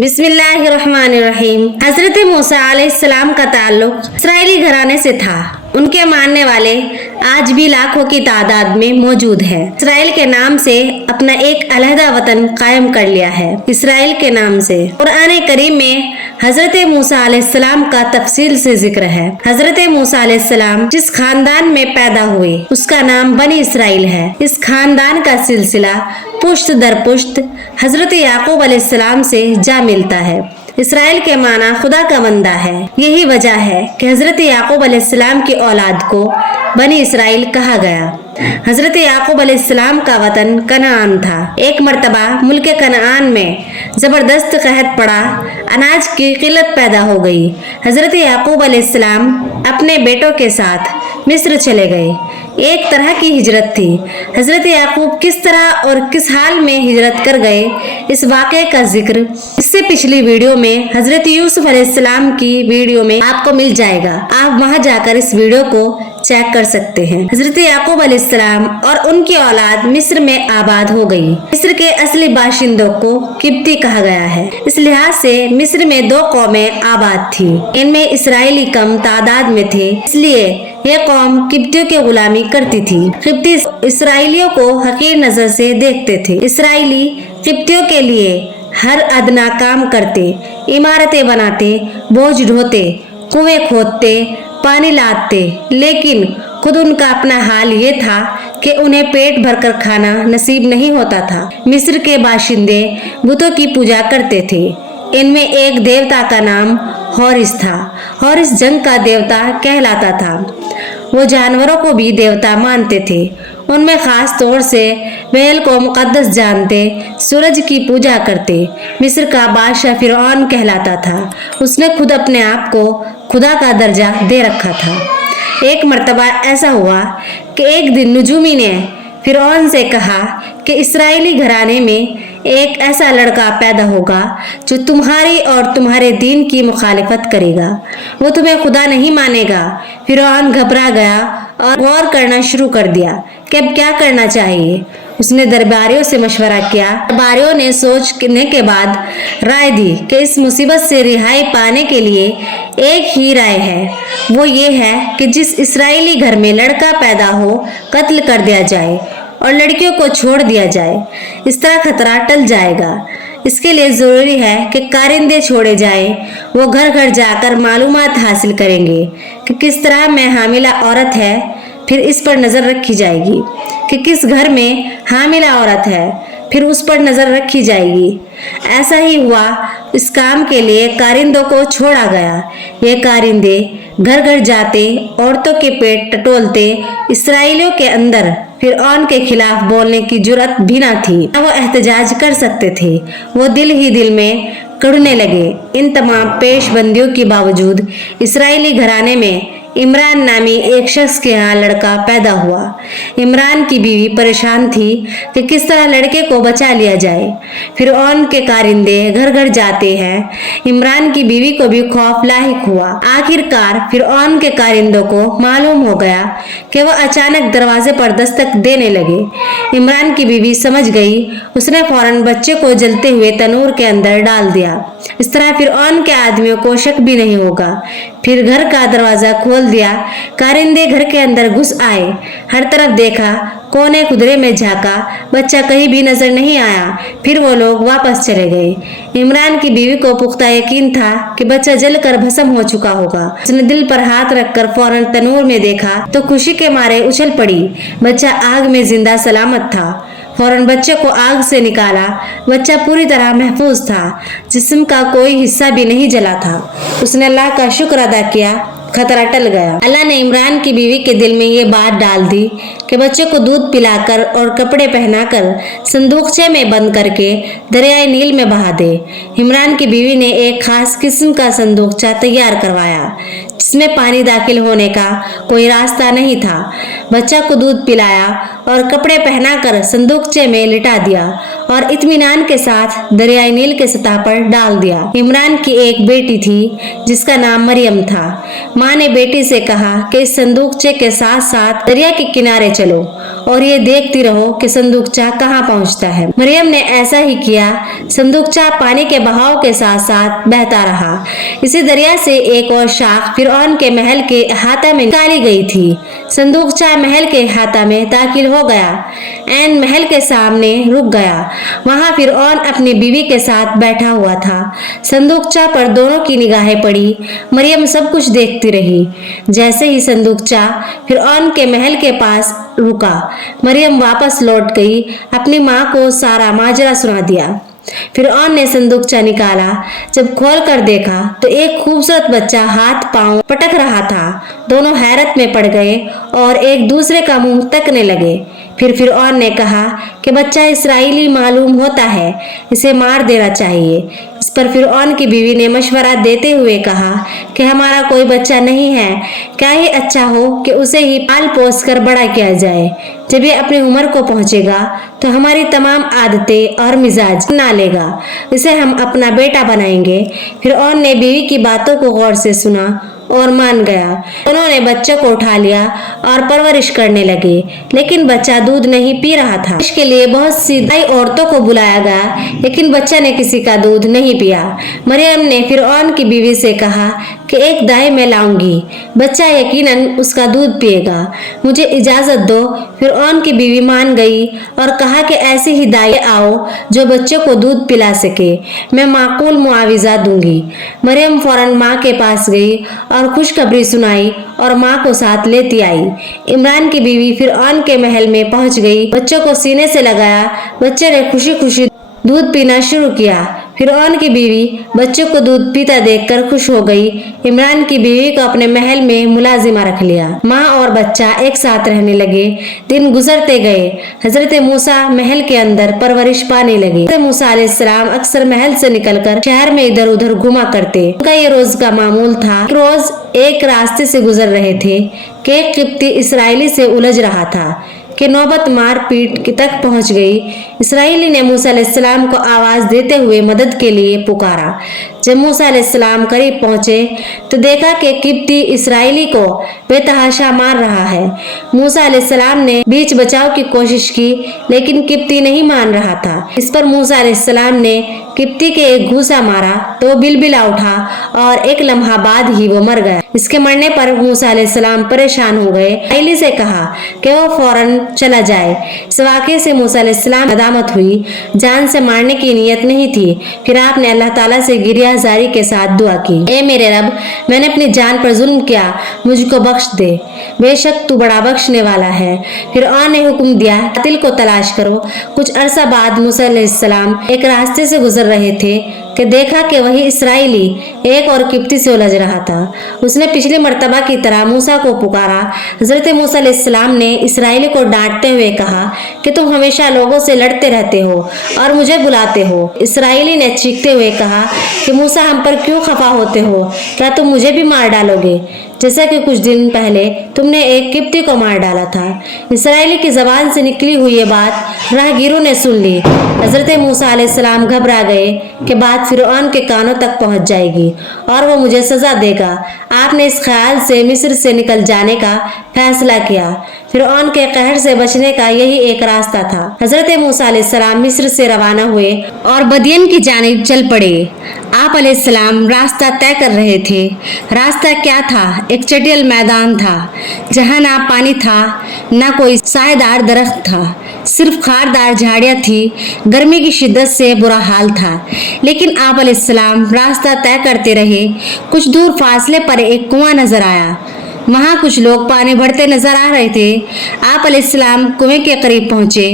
बिस्मिल्लाहिर्रहमानिर्रहीम। हजरत मूसा अलैहिस्सलाम का ताल्लुक इसराइली घराने से था। उनके मानने वाले आज भी लाखों की तादाद में मौजूद है। इसराइल के नाम से अपना एक अलहदा वतन कायम कर लिया है। इसराइल के नाम से कुरान करीम में हजरत मूसा अलैहिस्सलाम का तफसील से जिक्र है। हजरत मूसा अलैहिस्सलाम जिस खानदान में पैदा हुए उसका नाम बनी इसराइल है। इस खानदान का सिलसिला पुश्त दर पुश्त हजरत याकूब अलैहिस्सलाम से जा मिलता है। इसराइल के माना खुदा का बंदा है। यही वजह है कि हजरत याकूब अलैहिस्सलाम की औलाद को बनी इसराइल कहा गया। हजरत याकूब अलैहिस्सलाम का वतन कनान था। एक मर्तबा मुल्क कनान में जबरदस्त कहत पड़ा, अनाज की किल्लत पैदा हो गई। हजरत याकूब अलैहिस्सलाम अपने बेटों के साथ मिस्र चले गए। एक तरह की हिजरत थी। हजरत याकूब किस तरह और किस हाल में हिजरत कर गए, इस वाक़े का जिक्र इससे पिछली वीडियो में हजरत यूसुफ अलैहिस्सलाम की वीडियो में आपको मिल जाएगा। आप वहां जाकर इस वीडियो को चेक कर सकते हैं। हजरत याकूब अलैहिस्सलाम और उनकी औलाद मिस्र में आबाद हो गई। मिस्र के असली बाशिंदों को किब्ती कहा गया है। इस लिहाज से मिस्र में दो कौमें आबाद थी। इनमें इसराइली कम तादाद में थे, इसलिए यह कौम किब्तियों की गुलामी करती थी। किब्ती इसराइलियों को हकीर नजर से देखते थे। इसराइली किब्तियों के लिए हर अदना काम करते, इमारतें बनाते, बोझ ढोते, कुएं खोदते, पानी लादते, लेकिन खुद उनका अपना हाल ये था कि उन्हें पेट भरकर खाना नसीब नहीं होता था। मिस्र के बाशिंदे बुतों की पूजा करते थे। इनमें एक देवता का नाम हॉरिस था। हॉरिस जंग का देवता कहलाता था। वो जानवरों को भी देवता मानते थे। उनमें खास तौर से बैल को मुकद्दस जानते, सूरज की पूजा करते। मिस्र का बादशाह फिरौन कहलाता था। उसने खुद अपने आप को खुदा का दर्जा दे रखा था। एक मर्तबा ऐसा हुआ कि एक दिन नजूमी ने फिरौन से कहा कि इसराइली घराने में एक ऐसा लड़का पैदा होगा जो तुम्हारी और तुम्हारे दीन की मुखालिफत करेगा। वो तुम्हें खुदा नहीं मानेगा। फिरौन घबरा गया और गौर करना शुरू कर दिया कि अब क्या करना चाहिए। उसने दरबारियों से मशवरा किया। दरबारियों ने सोचने के बाद राय दी कि इस मुसीबत से रिहाई पाने के लिए एक ही राय है। वो ये है कि जिस इसराइली घर में लड़का पैदा हो कत्ल कर दिया जाए और लड़कियों को छोड़ दिया जाए। इस तरह खतरा टल जाएगा। इसके लिए जरूरी है कि कारिंदे छोड़े जाएं। वो घर घर जाकर मालूमात हासिल करेंगे कि किस तरह में हामिला औरत है, फिर इस पर नजर रखी जाएगी कि किस घर में हामिला औरत है, फिर उस पर नजर रखी जाएगी। ऐसा ही हुआ। इस काम के लिए कारिंदों को छोड़ा गया। ये कारिंदे घर घर जाते, औरतों के पेट टटोलते। इसराइलियों के अंदर फिरौन के खिलाफ बोलने की जुर्रत भी ना थी, ना वो एहतजाज कर सकते थे। वो दिल ही दिल में कड़ने लगे। इन तमाम पेशबंदियों के बावजूद इसराइली घराने में इमरान नामी एक शख्स के यहाँ लड़का पैदा हुआ। इमरान की बीवी परेशान थी कि किस तरह लड़के को बचा लिया जाए। फिरौन के कारिंदे घर घर जाते हैं। इमरान की बीवी को भी खौफ लाहिक हुआ। आखिरकार फिरौन के कारिंदों को मालूम हो गया कि वह अचानक दरवाजे पर दस्तक देने लगे। इमरान की बीवी समझ गई। उसने फौरन बच्चे को जलते हुए तनूर के अंदर डाल दिया। इस तरह फिरौन के आदमियों को शक भी नहीं होगा। फिर घर का दरवाजा खोल दिया। कारिंदे घर के अंदर घुस आए। हर तरफ देखा, कोने खुदरे में झांका, बच्चा कहीं भी नजर नहीं आया। फिर वो लोग वापस चले गए। इमरान की बीवी को पुख्ता यकीन था कि बच्चा जलकर भस्म हो चुका होगा। उसने दिल पर हाथ रखकर फौरन तनूर में देखा तो खुशी के मारे उछल पड़ी। बच्चा आग में जिंदा सलामत था। फौरन बच्चे को आग से निकाला। बच्चा पूरी तरह महफूज था। जिस्म का कोई हिस्सा भी नहीं जला था। उसने अल्लाह का शुक्र अदा किया। खतरा टल गया। अल्लाह ने इमरान की बीवी के दिल में ये बात डाल दी कि बच्चे को दूध पिलाकर और कपड़े पहनाकर संदूकचे में बंद करके दरियाए नील में बहा दे। इमरान की बीवी ने एक खास किस्म का संदूकचा तैयार करवाया जिसमें पानी दाखिल होने का कोई रास्ता नहीं था। बच्चा को दूध पिलाया और कपड़े पहनाकर संदूकचे में लिटा दिया और इत्मीनान के साथ दरियाई नील के सतह पर डाल दिया। इमरान की एक बेटी थी जिसका नाम मरियम था। माँ ने बेटी से कहा कि इस संदूकचे के साथ साथ दरिया के किनारे चलो और ये देखती रहो कि संदूकचा कहाँ पहुँचता है। मरियम ने ऐसा ही किया। संदूकचा पानी के बहाव के साथ साथ बहता रहा। इसी दरिया से एक और शाख फिरौन के महल के अहाता में निकाली गई थी। संदूकचा महल के अहाता में दाखिल हो गया। ऐन महल के सामने रुक गया। वहाँ फिरौन अपनी बीवी के साथ बैठा हुआ था। संदूकचा पर दोनों की निगाहें पड़ी। मरियम सब कुछ देखती रही। जैसे ही संदूकचा फिरौन के महल के पास रुका, मरियम वापस लौट गई, अपनी माँ को सारा माजरा सुना दिया। फिरौन ने संदूकचा निकाला। जब खोल कर देखा तो एक खूबसूरत बच्चा हाथ पांव पटक रहा था। दोनों हैरत में पड़ गए और एक दूसरे का मुंह तकने लगे। फिर फिरौन ने कहा कि बच्चा इस्राएली मालूम होता है, इसे मार देना चाहिए। इस पर फिरौन की बीवी ने मशवरा देते हुए कहा कि हमारा कोई बच्चा नहीं है, क्या ही अच्छा हो कि उसे ही पाल पोस कर बड़ा किया जाए। जब ये अपनी उम्र को पहुंचेगा तो हमारी तमाम आदतें और मिजाज अपना लेगा, इसे हम अपना बेटा बनाएंगे। फिरौन ने बीवी की बातों को गौर से सुना और मान गया। उन्होंने बच्चे को उठा लिया और परवरिश करने लगे, लेकिन बच्चा दूध नहीं पी रहा था। इसके लिए बहुत सी दाई औरतों को बुलाया गया, लेकिन बच्चा ने किसी का दूध नहीं पिया। मरियम ने फिरौन की बीवी से कहा कि एक दाई मैं लाऊंगी, बच्चा यकीनन उसका दूध पिएगा, मुझे इजाजत दो। फिरौन की बीवी मान गई और कहा कि ऐसी ही दाई आओ जो बच्चे को दूध पिला सके, मैं माकूल मुआविजा दूंगी। मरियम फौरन माँ के पास गई और खुशखबरी सुनाई और माँ को साथ लेती आई। इमरान की बीवी फिरौन के महल में पहुंच गई, बच्चों को सीने से लगाया। बच्चे ने खुशी खुशी दूध पीना शुरू किया। फिरौन की बीवी बच्चे को दूध पीता देखकर खुश हो गई। इमरान की बीवी को अपने महल में मुलाजिमा रख लिया। माँ और बच्चा एक साथ रहने लगे। दिन गुजरते गए। हजरत मूसा महल के अंदर परवरिश पाने लगे। हजरत मूसा अलैहिस्सलाम अक्सर महल से निकलकर शहर में इधर उधर घुमा करते। उनका ये रोज का मामूल था। रोज एक रास्ते से गुजर रहे थे कि एक किप्ती इसराइली से उलझ रहा था कि नौबत मार पीट तक पहुंच गई। इसराइली ने मूसा अलैहिस्सलाम को आवाज देते हुए मदद के लिए पुकारा। जब मूसा अलैहिस्सलाम करीब पहुंचे तो देखा कि किप्ती इसराइली को बेतहाशा मार रहा है। मूसा अलैहिस्सलाम ने बीच बचाव की कोशिश की, लेकिन किप्ती नहीं मान रहा था। इस पर मूसा अलैहिस्सलाम ने किप्ती के एक घूसा मारा तो बिलबिला उठा और एक लम्हा बाद ही वो मर गया। इसके मरने पर मूसा अलैहिस्सलाम परेशान हो गए। इसराइली से कहा कि वो फौरन चला जाए। इस वाक़े से मूसा अलैहिस्सलाम नदामत हुई। जान से मारने की नीयत नहीं थी। फिर आपने अल्लाह ताला से गिरियाजारी के साथ दुआ की, ए मेरे रब, मैंने अपनी जान पर जुल्म किया, मुझको बख्श दे, बेशक तू बड़ा बख्शने वाला है। फिर ने हुक्म दिया कातिल को तलाश करो। कुछ अरसा बाद मूसा अलैहिस्सलाम एक रास्ते से गुजर रहे थे कि देखा कि वही इसराइली एक और किप्ती से उलझ रहा था। उसने पिछली मर्तबा की तरह मूसा को पुकारा। हजरत मूसा अलैहिस्सलाम ने इसराइली को डांटते हुए कहा कि तुम हमेशा लोगों से लड़ते रहते हो और मुझे बुलाते हो। इसराइली ने चीखते हुए कहा कि मूसा, हम पर क्यों खफा होते हो? क्या तुम मुझे भी मार डालोगे जैसा कि कुछ दिन पहले तुमने एक किप्ती को मार डाला था? इसराइली की जबान से निकली हुई ये बात राहगीरों ने सुन ली। हजरत मूसा अलैहिस्सलाम घबरा गए कि बात फिरौन के कानों तक पहुंच जाएगी और वो मुझे सजा देगा। आपने इस ख्याल से मिस्र से निकल जाने का फैसला किया। फिरौन के कहर से बचने का यही एक रास्ता था। हजरत मूसा अलैहिस्सलाम मिस्र से रवाना हुए और मदियन की जानिब चल पड़े। आप अलैहिस्सलाम रास्ता तय कर रहे थे। रास्ता क्या था? एक चटियल मैदान था जहाँ ना पानी था ना कोई सायेदार दरख्त था, सिर्फ खारदार झाड़ियाँ थी। गर्मी की शिद्दत से बुरा हाल था, लेकिन आप अलैहिस्सलाम रास्ता तय करते रहे। कुछ दूर फासले पर एक कुआं नजर आया। वहाँ कुछ लोग पानी भरते नजर आ रहे थे। आप अलैहिस्सलाम कुएं के करीब पहुँचे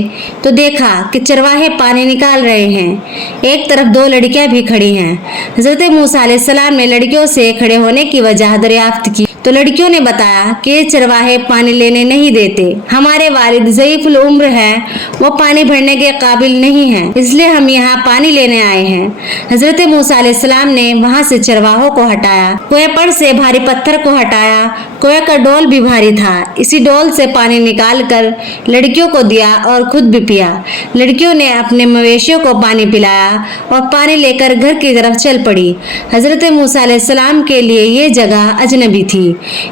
तो देखा कि चरवाहे पानी निकाल रहे हैं। एक तरफ दो लड़कियां भी खड़ी हैं। हजरत मूसा अलैहिस्सलाम ने लड़कियों से खड़े होने की वजह दरियाफ्त की तो लड़कियों ने बताया कि चरवाहे पानी लेने नहीं देते। हमारे वालिद ज़ईफ़ुल उम्र हैं, वो पानी भरने के काबिल नहीं हैं, इसलिए हम यहाँ पानी लेने आए हैं। हजरत मूसा अलैहिस्सलाम ने वहाँ से चरवाहों को हटाया, कुएं पर से भारी पत्थर को हटाया, कुएं का डोल भी भारी था। इसी डोल से पानी निकाल कर लड़कियों को दिया और खुद भी पिया। लड़कियों ने अपने मवेशियों को पानी पिलाया और पानी लेकर घर की तरफ चल पड़ी। हजरत मूसा अलैहिस्सलाम के लिए ये जगह अजनबी थी।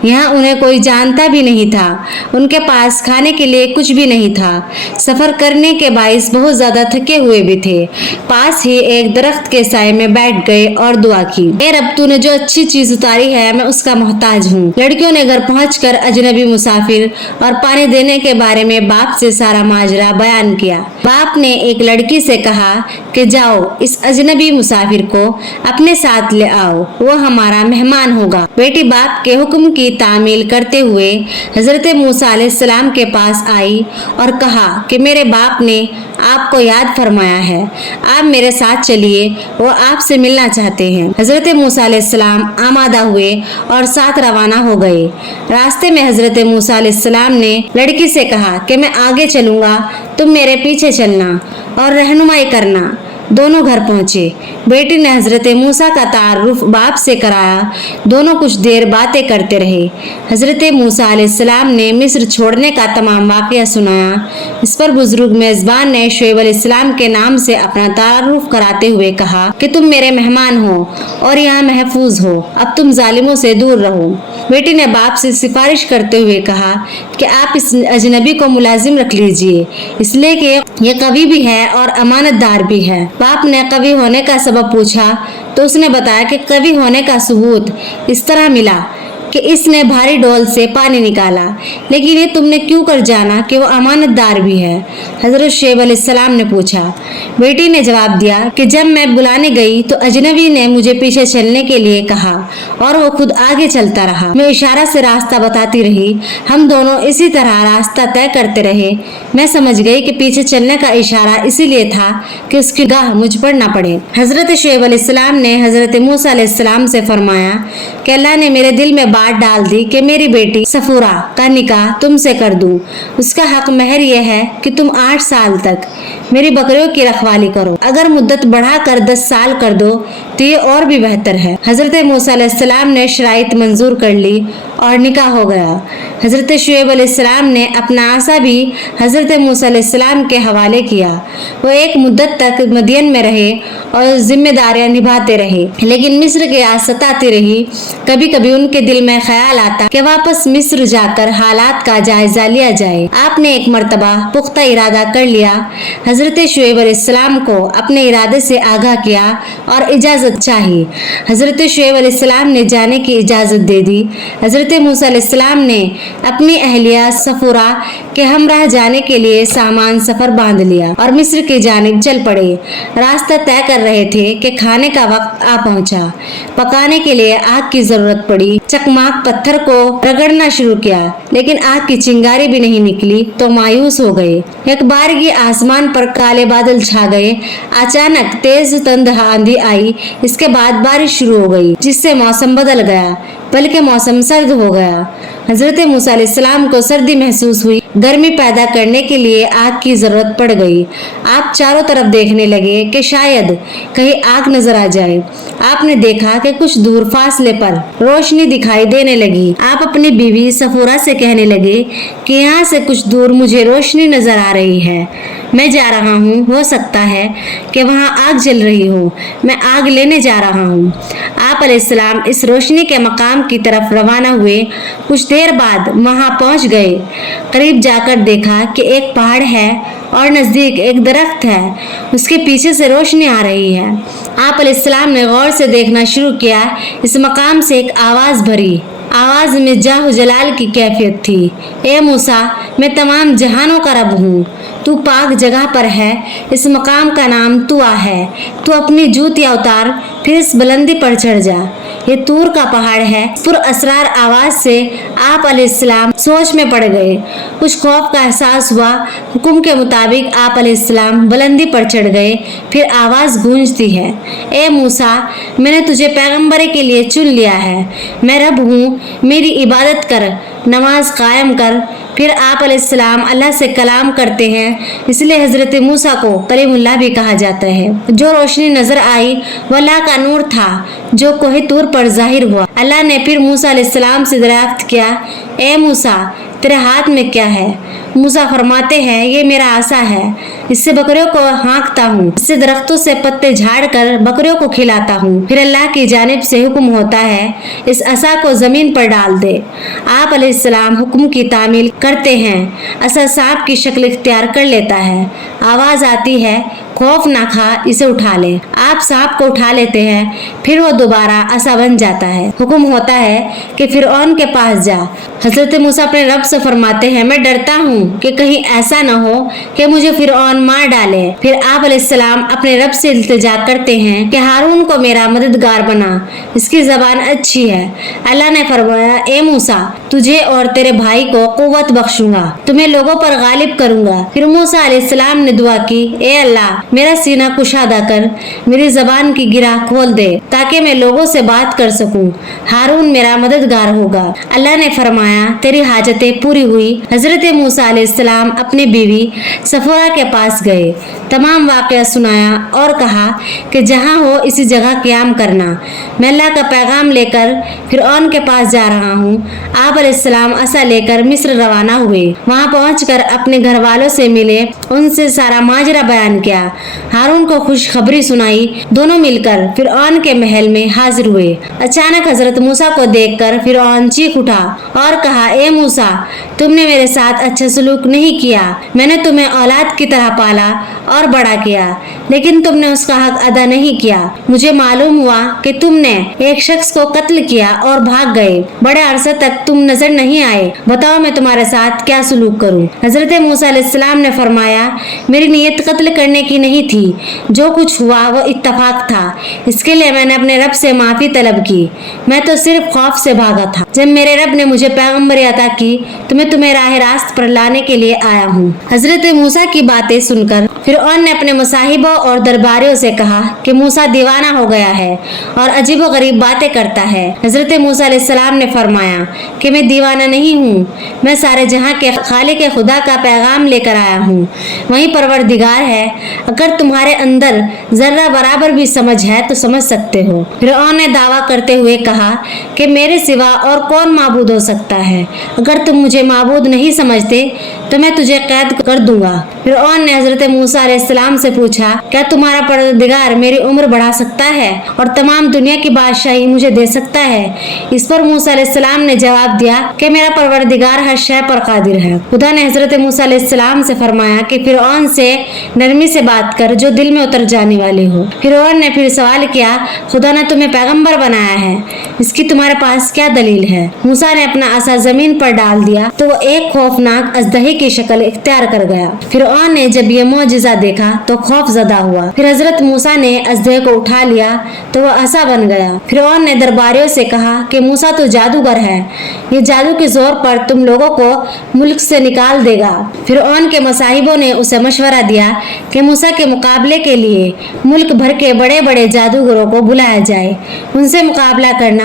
यहाँ उन्हें कोई जानता भी नहीं था। उनके पास खाने के लिए कुछ भी नहीं था। सफर करने के बाइस बहुत ज्यादा थके हुए भी थे। पास ही एक दरख्त के साए में बैठ गए और दुआ की, ए रब, तूने जो अच्छी चीज उतारी है मैं उसका मोहताज हूँ। लड़कियों ने घर पहुंचकर अजनबी मुसाफिर और पानी देने के बारे में बाप से सारा माजरा बयान किया। बाप ने एक लड़की से कहा कि जाओ इस अजनबी मुसाफिर को अपने साथ ले आओ, वो हमारा मेहमान होगा। बेटी बाप के हुक्म की तामील करते हुए हजरत मूसा अलैहिस्सलाम के पास आई और कहा कि मेरे बाप ने आपको याद फरमाया है, आप मेरे साथ चलिए, वो आपसे मिलना चाहते हैं। हजरत मूसा अलैहिस्सलाम आमादा हुए और साथ रवाना हो गए। रास्ते में हजरत मूसा अलैहिस्सलाम ने लड़की से कहा कि मैं आगे चलूंगा, तुम मेरे पीछे चलना और रहनुमाई करना। दोनों घर पहुंचे। बेटी ने हजरत मूसा का तारुफ बाप से कराया। दोनों कुछ देर बातें करते रहे। हजरत मूसा अलैहिस्सलाम ने मिस्र छोड़ने का तमाम वाक़या सुनाया। इस पर बुजुर्ग मेज़बान ने शुएब अलैहिस्सलाम के नाम से अपना तारुफ कराते हुए कहा कि तुम मेरे मेहमान हो और यहाँ महफूज हो, अब तुम जालिमों से दूर रहो। बेटी ने बाप से सिफारिश करते हुए कहा कि आप इस अजनबी को मुलाजिम रख लीजिए, इसलिए कि ये कवि भी है और अमानतदार भी है। बाप ने कवि होने का सबब पूछा तो उसने बताया कि कवि होने का सबूत इस तरह मिला कि इसने भारी डोल से पानी निकाला, लेकिन ये तुमने क्यों कर जाना कि वो अमानतदार भी है? हजरत शुएब अलैहिस्सलाम ने पूछा। बेटी ने जवाब दिया कि जब मैं बुलाने गई तो अजनबी ने मुझे पीछे चलने के लिए कहा और वो खुद आगे चलता रहा। मैं इशारा से रास्ता बताती रही। हम दोनों इसी तरह रास्ता तय करते रहे। मैं समझ गई कि पीछे चलने का इशारा इसीलिए था कि उसकी गाह मुझ पर न पड़े। हजरत शुएब अलैहिस्सलाम ने हजरत मूसा अलैहिस्सलाम से फरमाया कि अल्लाह ने मेरे दिल में बात डाल दी कि मेरी बेटी सफूरा का निकाह तुमसे कर दूं। उसका हक महर यह है कि तुम 8 साल तक मेरी बकरियों की रखवाली करो। अगर मुद्दत बढ़ाकर 10 साल कर दो तो ये और भी बेहतर है। हजरत मूसा अलैहिस्सलाम ने शराइत मंजूर कर ली और निकाह हो गया। हजरत शुएब अलैहिस्सलाम ने अपना आसा भी हजरत मूसा अलैहिस्सलाम के हवाले किया। वो एक मुद्दत तक मदियन में रहे और जिम्मेदारियां निभाते रहे, लेकिन मिस्र की याद सताती रही। कभी कभी उनके दिल में ख्याल आता कि वापस मिस्र जाकर हालात का जायजा लिया जाए। आपने एक मर्तबा पुख्ता इरादा कर लिया। हजरत शुएब अलैहिस्सलाम को अपने इरादे से आगाह किया और इजाजत चाही। हजरत शुएब अलैहिस्सलाम ने जाने की इजाजत दे दी। हजरत मूसा अलैहिस्सलाम ने अपनी अहलिया सफूरा के हमराह जाने के लिए सामान सफर बांध लिया और मिस्र की जानिब चल पड़े। रास्ता तय कर रहे थे कि खाने का वक्त आ पहुंचा। पकाने के लिए आग की जरूरत पड़ी। चकमाक पत्थर को रगड़ना शुरू किया, लेकिन आग की चिंगारी भी नहीं निकली तो मायूस हो गए। एक बारगी आसमान पर काले बादल छा गए। अचानक तेज तंद आंधी आई। इसके बाद बारिश शुरू हो गई, जिससे मौसम बदल गया, बल्कि मौसम सर्द हो गया। हजरत मूसा अलैहिस्सलाम को सर्दी महसूस हुई। गर्मी पैदा करने के लिए आग की जरूरत पड़ गई। आप चारों तरफ देखने लगे कि शायद कहीं आग नजर आ जाए। आपने देखा कि कुछ दूर फासले पर रोशनी दिखाई देने लगी। आप अपनी बीवी सफूरा से कहने लगे कि यहाँ से कुछ दूर मुझे रोशनी नजर आ रही है। मैं जा रहा हूँ, हो सकता है कि वहाँ आग जल रही हो। मैं आग लेने जा रहा हूँ। आप अलैहिस्सलाम इस रोशनी के मकाम की तरफ रवाना हुए। कुछ देर बाद वहाँ पहुँच गए। करीब जाकर देखा कि एक पहाड़ है और नजदीक एक दरख्त है। उसके पीछे से रोशनी आ रही है। आप अलैहिस्सलाम ने गौर से देखना शुरू किया। इस मकाम से एक आवाज भरी। आवाज में जाह जलाल की कैफियत थी। ए मूसा, मैं तमाम जहानों का रब हूँ। तू पाक जगह पर है। इस मकाम का नाम तुआ है। तू अपनी जूतियाँ उतार, फिर इस बुलंदी पर चढ़ जा। ये तूर का पहाड़ है। पुर असरार आवाज से आप अलैहिस्सलाम सोच में पड़ गए। कुछ खौफ का एहसास हुआ। हुक्म के मुताबिक आप अलैहिस्सलाम बुलंदी पर चढ़ गए। फिर आवाज गूंजती है, ए मूसा, मैंने तुझे पैगंबरी के लिए चुन लिया है। मैं रब हूँ, मेरी इबादत कर, नमाज कायम कर, फिर आप अलैहिस्सलाम अल्लाह से कलाम करते हैं, इसलिए हजरत मूसा को कलीमुल्लाह भी कहा जाता है। जो रोशनी नजर आई वह अल्लाह का नूर था जो कोहे तूर पर जाहिर हुआ। अल्लाह ने फिर मूसा अलैहिस्सलाम से दरियाफ्त किया, ए मूसा तेरे हाथ में क्या है? मूसा फरमाते हैं, ये मेरा आसा है, इससे बकरियों को हाँकता हूँ, इससे दरख्तों से पत्ते झाड़ कर बकरियों को खिलाता हूँ। फिर अल्लाह की जानिब से हुक्म होता है, इस असा को जमीन पर डाल दे। आप अलैहिस्सलाम हुक्म की तामील करते हैं, असा सांप की शक्ल इख्तियार कर लेता है। आवाज आती है, खौफ ना खा, इसे उठा ले। आप सांप को उठा लेते हैं, फिर वो दोबारा असा बन जाता है। हुक्म होता है कि फिरऔन के पास जा। हजरत मूसा अपने रब से फरमाते हैं, मैं डरता हूँ कि कहीं ऐसा न हो कि मुझे फिरऔन मार डाले। फिर आप अलैहिस्सलाम अपने रब से इल्तिजा करते हैं कि हारून को मेरा मददगार बना, इसकी जबान अच्छी है। अल्लाह ने फरमाया, ए मूसा तुझे और तेरे भाई को कुव्वत बख्शूंगा, तुम्हें लोगों पर गालिब करूंगा। फिर मूसा अलैहिस्सलाम ने दुआ की, ए अल्लाह मेरा सीना कुशादा कर, मेरी जबान की गिरा खोल दे ताकि मैं लोगों से बात कर सकूं। हारून मेरा मददगार होगा। अल्लाह ने फरमाया, तेरी हाजतें पूरी हुई। हजरत मूसा अलैहिस्सलाम अपनी बीवी सफोरा के पास गए, तमाम वाक़या सुनाया और कहा कि जहाँ हो इसी जगह क़याम करना, मैं अल्लाह का पैगाम लेकर फिरऔन के पास जा रहा हूँ। आप अलैहिस्सलाम असा लेकर मिस्र रवाना हुए। वहाँ पहुँचकर अपने घर वालों से मिले, उनसे सारा माजरा बयान किया, हारून को खुशखबरी सुनाई। दोनों मिलकर फिरऔन के महल में हाजिर हुए। अचानक हजरत मूसा को देखकर फिरऔन चीख उठा और कहा, ए मूसा तुमने मेरे साथ अच्छा सलूक नहीं किया। मैंने तुम्हें औलाद की तरह पाला और बड़ा किया, लेकिन तुमने उसका हक अदा नहीं किया। मुझे मालूम हुआ कि तुमने एक शख्स को कत्ल किया और भाग गए। बड़े अरसे तक तुम नजर नहीं आए। बताओ मैं तुम्हारे साथ क्या सलूक करूं? हजरत मूसा अलैहिस्सलाम ने फरमाया, मेरी नीयत कत्ल करने की नहीं थी। जो कुछ हुआ वो इत्तफाक था। इसके लिए मैंने अपने रब से माफी तलब की। मैं तो सिर्फ खौफ से भागा था। जब मेरे रब ने मुझे पैगम्बरी अता की तो मैं तुम्हें राह रास्त पर लाने के लिए आया हूँ। हजरत मूसा की बातें सुनकर फिरऔन ने अपने मुसाहिबों और दरबारियों से कहा कि मूसा दीवाना हो गया है और अजीबो गरीब बातें करता है। हजरत मूसा अलैहिस्सलाम ने फरमाया कि मैं दीवाना नहीं हूँ, मैं सारे जहाँ के खालिक खुदा का पैगाम लेकर आया हूँ, वही परवरदिगार है। अगर तुम्हारे अंदर जर्रा बराबर भी समझ है तो समझ सकते हो। फिरऔन ने दावा करते हुए कहा कि मेरे सिवा और कौन माबूद हो सकता है? अगर तुम मुझे माबूद नहीं समझते तो मैं तुझे कैद कर दूंगा। फिरऔन ने हजरत मूसा अलैहिस्सलाम से पूछा, क्या तुम्हारा परवरदिगार मेरी उम्र बढ़ा सकता है और तमाम दुनिया की बादशाही मुझे दे सकता है? इस पर मूसा अलैहिस्सलाम ने जवाब दिया कि मेरा परवरदिगार हर शय पर कादिर है। खुदा ने हजरत मूसा अलैहिस्सलाम से फरमाया कि फिरऔन से नरमी से बात कर जो दिल में उतर जाने वाली हो। फिरऔन ने फिर सवाल किया, खुदा ने तुम्हें पैगंबर बनाया है, इसकी तुम्हारे पास क्या दलील है? मूसा ने अपना असा जमीन पर डाल दिया तो वो एक खौफनाक अजदहे की शक्ल इख्तियार कर गया। फिरऔन ने जब ये मौजिजा देखा तो खौफ ज़दा हुआ। फिर हजरत मूसा ने अजदहे को उठा लिया तो वह असा बन गया। फिरऔन ने दरबारियों से कहा कि मूसा तो जादूगर है, ये जादू के जोर पर तुम लोगों को मुल्क से निकाल देगा। फिरऔन के मसाहिबों ने उसे मशवरा दिया कि मूसा के मुकाबले के लिए मुल्क भर के बड़े बड़े जादूगरों को बुलाया जाए, उनसे मुकाबला करना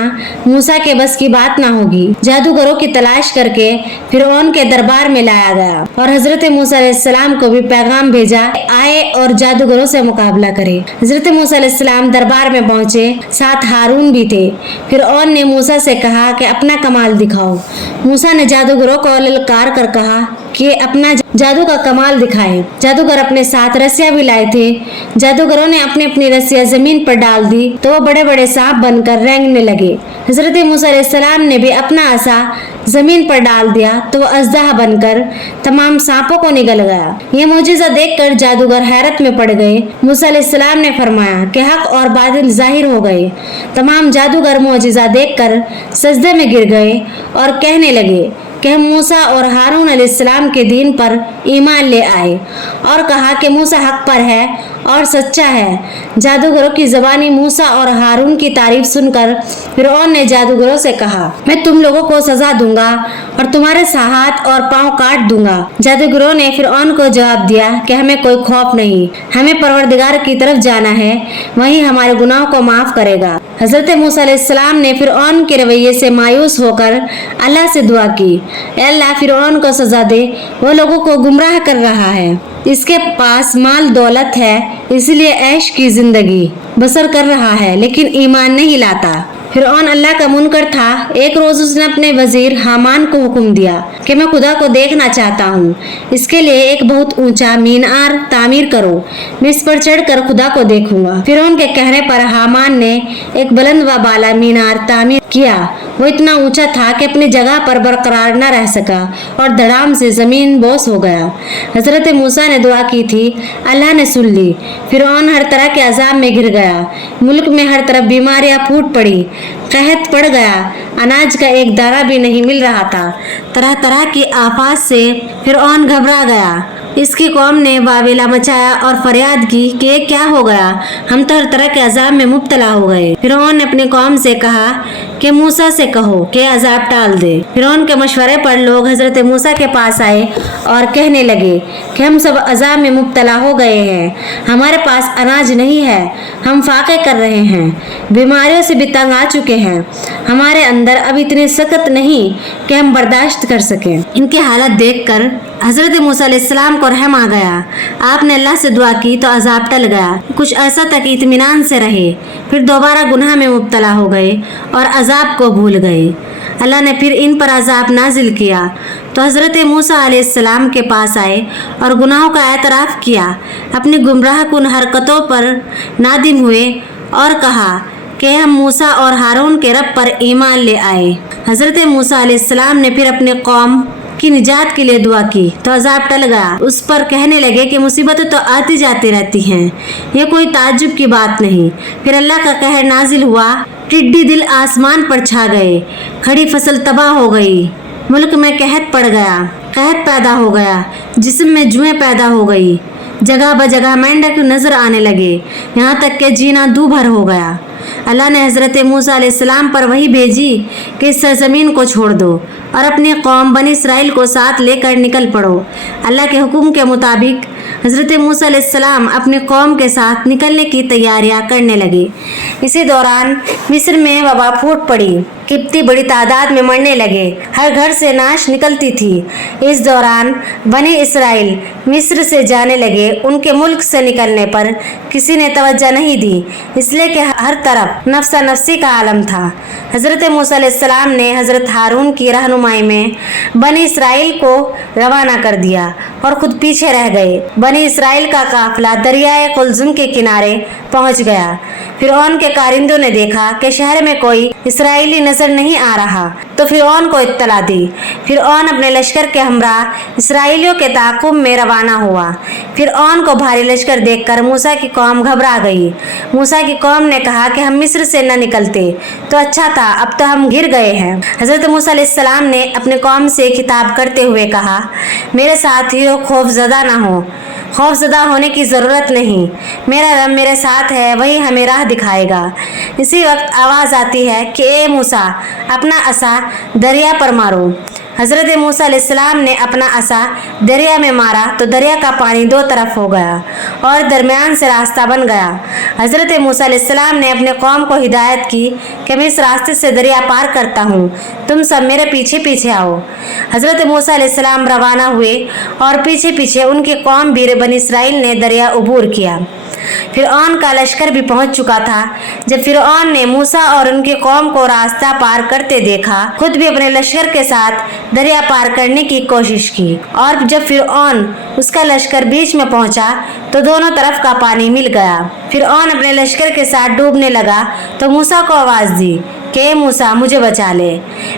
मूसा के बस की बात ना होगी। जादूगरों की तलाश करके फिरऔन के दरबार में लाया गया और हजरत मूसा अलैहिस्सलाम को भी पैगाम भेजा, आए और जादूगरों से मुकाबला करे। हजरत मूसा अलैहिस्सलाम दरबार में पहुंचे, साथ हारून भी थे। फिरऔन ने मूसा से कहा कि अपना कमाल दिखाओ। मूसा ने जादूगरों को ललकार कर कहा कि अपना जादू का कमाल दिखाएं। जादूगर अपने साथ रस्सियां भी लाए थे। जादूगरों ने अपनी अपनी रस्सियां जमीन पर डाल दी तो वो बड़े बड़े सांप बनकर रेंगने लगे। हजरत मूसा अलैहिस्सलाम ने भी अपना असा जमीन पर डाल दिया तो वो अजदहा बनकर तमाम सांपों को निगल गया। ये मौजिजा देखकर जादूगर हैरत में पड़ गए। मूसा अलैहिस्सलाम ने फरमाया कि हक और बातिल जाहिर हो गए। तमाम जादूगर मौजिजा देखकर सजदे में गिर गए और कहने लगे कि हम मूसा और हारून अलैहिस्सलाम के दीन पर ईमान ले आए और कहा कि मूसा हक पर है और सच्चा है। जादूगरों की ज़बानी मूसा और हारून की तारीफ सुनकर फिरऔन ने जादूगरों से कहा, मैं तुम लोगों को सजा दूंगा और तुम्हारे हाथ और पांव काट दूंगा। जादूगरों ने फिरऔन को जवाब दिया कि हमें कोई खौफ नहीं, हमें परवरदिगार की तरफ जाना है, वही हमारे गुनाहों को माफ करेगा। हजरत मूसा अलैहिस्सलाम ने फिरऔन के रवैये से मायूस होकर अल्लाह से दुआ की ए अल्लाह, फिरौन को सजा दे, वो लोगों को गुमराह कर रहा है। इसके पास माल दौलत है, इसलिए ऐश की जिंदगी बसर कर रहा है, लेकिन ईमान नहीं लाता। फिरौन अल्लाह का मुनकर था। एक रोज उसने अपने वजीर हामान को हुक्म दिया कि मैं खुदा को देखना चाहता हूँ, इसके लिए एक बहुत ऊंचा मीनार तामीर करो, मैं इस पर चढ़कर खुदा को देखूंगा। फिरौन के कहने पर हामान ने एक बुलंद व बाला मीनार तामीर किया। वो इतना ऊंचा था कि अपनी जगह पर बरकरार न रह सका और धड़ाम से जमीन बोस हो गया। हजरत मूसा ने दुआ की थी, अल्लाह ने सुन ली। फिरौन हर तरह के अजाब में घिर गया। मुल्क में हर तरफ बीमारियां फूट पड़ी, कहत पड़ गया, अनाज का एक दाना भी नहीं मिल रहा था। तरह तरह की आफत से फिरौन घबरा गया। इसकी कौम ने वावेला मचाया और फरियाद की कि ये क्या हो गया, हम तो हर तरह के अजाब में मुब्तला हो गए। फिरौन ने अपनी कौम से कहा कि मूसा से कहो कि अजाब टाल दे। फिरौन के मशवरे पर लोग हजरत मूसा के पास आए और कहने लगे कि हम सब अजाब में मुब्तला हो गए हैं, हमारे पास अनाज नहीं है, हम फाके कर रहे हैं, बीमारियों से भी तंग आ चुके हैं, हमारे अंदर अब इतनी सख्त नहीं कि हम बर्दाश्त कर सकें। इनकी हालत देखकर हजरत मूसा अलैहिस्सलाम को रहम आ गया। आपने अल्लाह से दुआ की तो अजाब टल गया। कुछ अर्सा तक इत्मीनान से रहे, फिर दोबारा गुनाह में मुब्तला हो गए और अजाब को भूल गए। अल्लाह ने फिर इन पर अजाब नाजिल किया तो हजरत मूसा अलैहिस्सलाम के पास आए और गुनाहों का एतराफ़ किया, अपनी गुमराह कुन हरकतों पर नादिम हुए और कहा कि हम मूसा और हारून के रब पर ईमान ले आए। हजरत मूसा अलैहिस्सलाम ने फिर अपने कौम की निजात के लिए दुआ की तो अजाब टल गया। उस पर कहने लगे कि मुसीबतें तो आती जाती रहती हैं, ये कोई ताज्जुब की बात नहीं। फिर अल्लाह का कहर नाजिल हुआ, टिड्डी दिल आसमान पर छा गए, खड़ी फसल तबाह हो गई, मुल्क में कहत पड़ गया, कहत पैदा हो गया, जिस्म में जुएं पैदा हो गई, जगह ब जगह मेंढक नजर आने लगे, यहाँ तक कि जीना दूभर हो गया। अल्लाह ने हजरत मूसा अलैहिस्सलाम पर वही भेजी कि इस सरजमीन को छोड़ दो और अपनी कौम बनी इसराइल को साथ लेकर निकल पड़ो। अल्लाह के हुक्म के मुताबिक हजरत मूसा अलैहिस्सलाम अपनी कौम के साथ निकलने की तैयारियां करने लगे। इसी दौरान मिस्र में वबा फूट पड़ी, किप्ती बड़ी तादाद में मरने लगे, हर घर से नाश निकलती थी। इस दौरान बनी इसराइल मिस्र से जाने लगे। उनके मुल्क से निकलने पर किसी ने तवज्जो नहीं दी, इसलिए कि हर तरफ नफ्सा नफ्सी का आलम था। हजरत मूसा अलैहिस्सलाम ने हजरत हारून की रहनुमाई में बनी इसराइल को रवाना कर दिया और खुद पीछे रह गए। बनी इसराइल का काफिला दरियाए कुलजुम के किनारे पहुंच गया। फिरौन के कारिंदों ने देखा कि शहर में कोई इसराइली नजर नहीं आ रहा तो फिरौन को इत्तला दी। फिरौन अपने लश्कर के हमराह इसराइलियों के ताक़ुब में रवाना हुआ। फिरौन को भारी लश्कर देखकर मूसा की कौम घबरा गई। मूसा की कौम ने कहा कि हम मिस्र से न निकलते तो अच्छा था, अब तो हम घिर गए हैं। हजरत मूसा अलैहिस्सलाम ने अपने कौम से खिताब करते हुए कहा, मेरे साथियों, खौफजदा ना हो, खौफजदा होने की ज़रूरत नहीं, मेरा रब मेरे साथ है, वही हमें राह दिखाएगा। इसी वक्त आवाज़ आती है कि ए मूसा, अपना असा दरिया पर मारो। हजरत मूसा अलैहिस्सलाम ने अपना असा दरिया में मारा तो दरिया का पानी दो तरफ हो गया और दरमियान से रास्ता बन गया। हजरत मूसा अलैहिस्सलाम ने अपने कौम को हिदायत की कि मैं इस रास्ते से दरिया पार करता हूँ, तुम सब मेरे पीछे पीछे आओ। हजरत मूसा अलैहिस्सलाम रवाना हुए और पीछे पीछे उनकी कौम भी बनी इसराइल ने दरिया अबूर किया। फिरौन का लश्कर भी पहुंच चुका था। जब फिरौन ने मूसा और उनकी कौम को रास्ता पार करते देखा, खुद भी अपने लश्कर के साथ दरिया पार करने की कोशिश की और जब फिरौन उसका लश्कर बीच में पहुंचा तो दोनों तरफ का पानी मिल गया। फिरौन अपने लश्कर के साथ डूबने लगा तो मूसा को आवाज़ दी कि मूसा, मुझे बचा ले,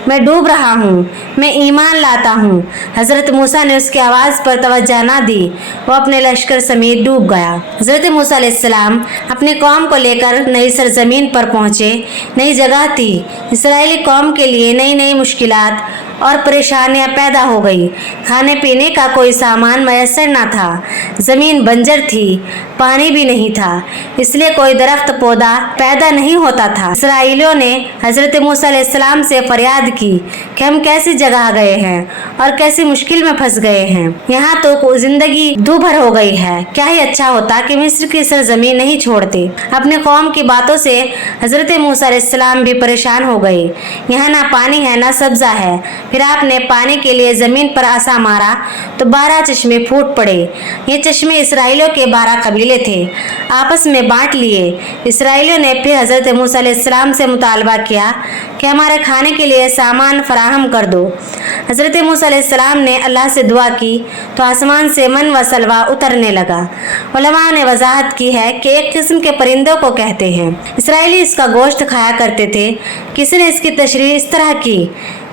मैं डूब रहा हूँ, मैं ईमान लाता हूँ। हज़रत मूसा ने उसकी आवाज़ पर तवज्जो ना दी, वो अपने लश्कर समेत डूब गया। हज़रत मूसा अलैहिस्सलाम अपने कौम को लेकर नई सरजमीन पर पहुँचे। नई जगह थी, इसराइली कौम के लिए नई नई मुश्किलात और परेशानियां पैदा हो गई। खाने पीने का कोई सामान मैसर ना था, ज़मीन बंजर थी, पानी भी नहीं था, इसलिए कोई दरख्त पौधा पैदा नहीं होता था। इसराइलियों ने हज़रत मूसा अलैहिस्सलाम से फरियाद की कि हम कैसी जगह गए हैं और कैसी मुश्किल में फंस गए हैं, यहाँ तो जिंदगी दूभर हो गई है, क्या ही अच्छा होता कि मिस्र की सरजमीन नहीं छोड़ते। अपने कौम की बातों से हज़रत मूसा अलैहिस्सलाम भी परेशान हो गए। यहाँ ना पानी है ना सब्जा है, फिर आपने पानी के लिए जमीन पर आसा मारा तो 12 चश्मे फूट पड़े। ये चश्मे इसराइलियों के 12 कबीले थे, आपस में बांट लिए। इसराइलियों ने फिर हजरत मूसा अलैहिस्सलाम से मुतालबा किया कि हमारे खाने के लिए सामान फराहम कर दो। हजरत मूसा अलैहिस्सलाम ने अल्लाह से दुआ की तो आसमान से मन व सलवा उतरने लगा। उलमा ने वजाहत की है कि एक किस्म के परिंदों को कहते हैं। इसराइली इसका गोश्त खाया करते थे। किसी ने इसकी तशरीह इस तरह की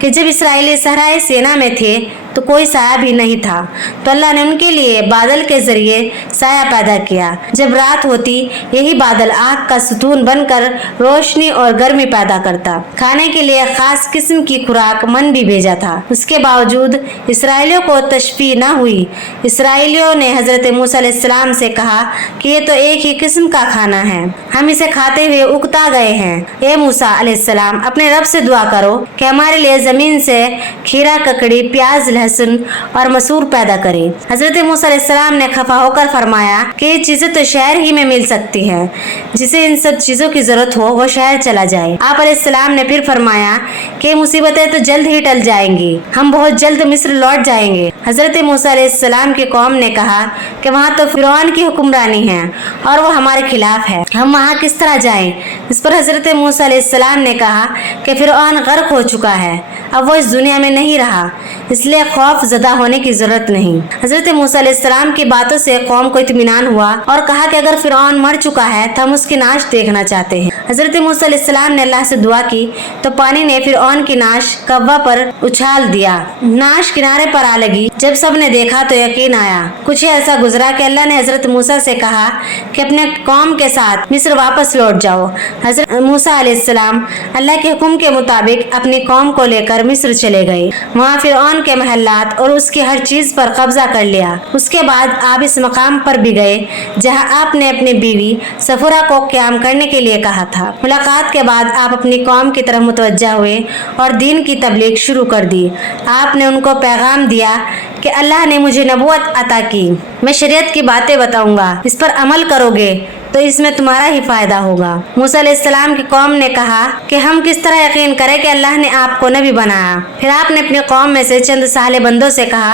कि जब इसराइली सहराई सेना में थे तो कोई साया भी नहीं था, तो अल्लाह ने उनके लिए बादल के जरिए साया पैदा किया। जब रात होती यही बादल आग का सुतून बनकर रोशनी और गर्मी पैदा करता। खाने के लिए खास किस्म की खुराक मन भी भेजा था। उसके बावजूद इसराइलियों को तशफी न हुई। इसराइलियों ने हजरत मूसा अलैहिस्सलाम से कहा कि ये तो एक ही किस्म का खाना है, हम इसे खाते हुए उकता गए हैं। ए मूसा अलैहिस्सलाम, अपने रब से दुआ करो कि हमारे लिए जमीन से खीरा, ककड़ी, प्याज, लहसुन और मसूर पैदा करे। हजरत मूसा अलैहिस्सलाम ने खफा होकर फरमाया कि ये चीजें तो शहर ही में मिल सकती हैं, जिसे इन सब चीजों की जरूरत हो वो शहर चला जाए। आप अलैहिस्सलाम ने फिर फरमाया कि मुसीबतें तो जल्द ही टल जाएंगी, हम बहुत जल्द मिस्र लौट जाएंगे। हजरत मूसा अलैहिस्सलाम की कौम ने कहा कि वहाँ तो फिरौन की हुक्मरानी है और वो हमारे खिलाफ है, हम वहाँ किस तरह जाएं। इस पर हजरत मूसा अलैहिस्सलाम ने कहा कि फिरौन गर्क हो चुका है, अब वो इस दुनिया में नहीं रहा, इसलिए खौफ ज़दा होने की जरूरत नहीं। हजरत मूसा अलैहिस्सलाम की बातों से कौम को इत्मीनान हुआ और कहा कि अगर फिरौन मर चुका है तो हम उसकी नाश देखना चाहते हैं। हजरत मूसा अलैहिस्सलाम ने अल्लाह से दुआ की तो पानी ने फिरौन की नाश कव्वा पर उछाल दिया। नाश किनारे पर आ लगी। जब सब ने देखा तो यकीन आया। कुछ ऐसा गुजरा कि अल्लाह ने हजरत मूसा से कहा कि अपने कौम के साथ मिस्र वापस लौट जाओ। हजरत मूसा अलैहिस्सलाम अल्लाह के हुक्म के मुताबिक अपनी कौम को लेकर मिस्र चले गए। वहाँ फिरौन के महलात और उसकी हर चीज पर कब्जा कर लिया। उसके बाद आप इस मकाम पर भी गए जहाँ आपने अपनी बीवी सफुरा को क़याम करने के लिए कहा था। मुलाकात के बाद आप अपनी कौम की तरफ मुतवज्जा हुए और दीन की तबलीग शुरू कर दी। आपने उनको पैगाम दिया कि अल्लाह ने मुझे नबूवत अता की, मैं शरीयत की बातें बताऊंगा, इस पर अमल करोगे तो इसमें तुम्हारा ही फायदा होगा। मूसा अलैहिस्सलाम की कौम ने कहा कि हम किस तरह यकीन करें कि अल्लाह ने आपको नबी बनाया। फिर आपने अपनी कौम में से चंद साले बंदों से कहा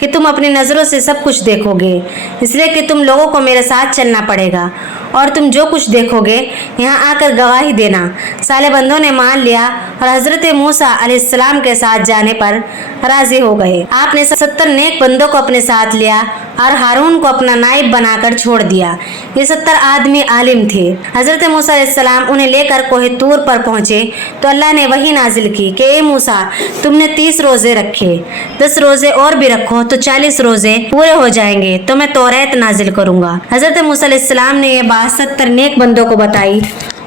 कि तुम अपनी नज़रों से सब कुछ देखोगे, इसलिए कि तुम लोगों को मेरे साथ चलना पड़ेगा और तुम जो कुछ देखोगे यहाँ आकर गवाही देना। साले बंदों ने मान लिया और हजरत मूसा अलैहिस्सलाम के साथ जाने पर राजी हो गए। आपने 70 नेक बंदों को अपने साथ लिया और हारून को अपना नाइब बनाकर छोड़ दिया। ये 70 आदमी आलिम थे। हजरत मूसा अलैहिस्सलाम उन्हें लेकर कोहे तूर पर पहुंचे तो अल्लाह ने वही नाजिल की कि ए मूसा, तुमने 30 रोजे रखे, 10 रोजे और भी रखो तो 40 रोजे पूरे हो जाएंगे तो मैं तौरात नाजिल करूंगा। हजरत मूसा अलैहिस्सलाम ने ये बात 70 नेक बंदों को बताई।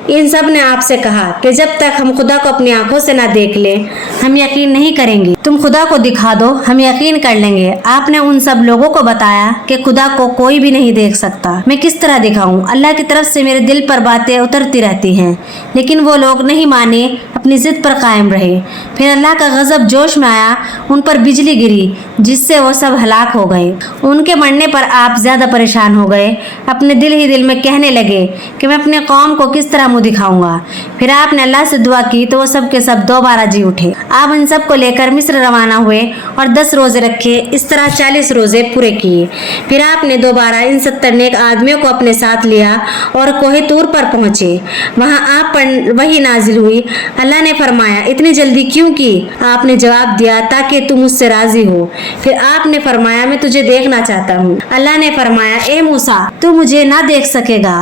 इन सब ने आपसे कहा कि जब तक हम खुदा को अपनी आंखों से ना देख लें हम यकीन नहीं करेंगे। तुम खुदा को दिखा दो, हम यकीन कर लेंगे। आपने उन सब लोगों को बताया कि खुदा को कोई भी नहीं देख सकता। मैं किस तरह दिखाऊं? अल्लाह की तरफ से मेरे दिल पर बातें उतरती रहती हैं, लेकिन वो लोग नहीं माने, अपनी जिद पर कायम रहे। फिर अल्लाह का गजब जोश में आया, उन पर बिजली गिरी जिससे वो सब हलाक हो गए। उनके मरने पर आप ज्यादा परेशान हो गए। अपने दिल ही दिल में कहने लगे कि मैं अपने कौम को किस तरह मुंह दिखाऊंगा। फिर आपने अल्लाह से दुआ की तो वो सब के सब दोबारा जी उठे। आप इन सब को लेकर मिस्र रवाना हुए और 10 रोजे रखे। इस तरह 40 रोजे पूरे किए। फिर आपने दोबारा इन 70 नेक आदमियों को अपने साथ लिया और कोहे तूर पर पहुंचे। वहां आप पर वही नाजिल हुई। अल्लाह ने फरमाया, इतनी जल्दी क्यों की? आपने जवाब दिया, ताकि तुम मुझसे राजी हो। फिर आपने फरमाया, मैं तुझे देखना चाहता हूँ। अल्लाह ने फरमाया, ए मूसा, तू मुझे ना देख सकेगा,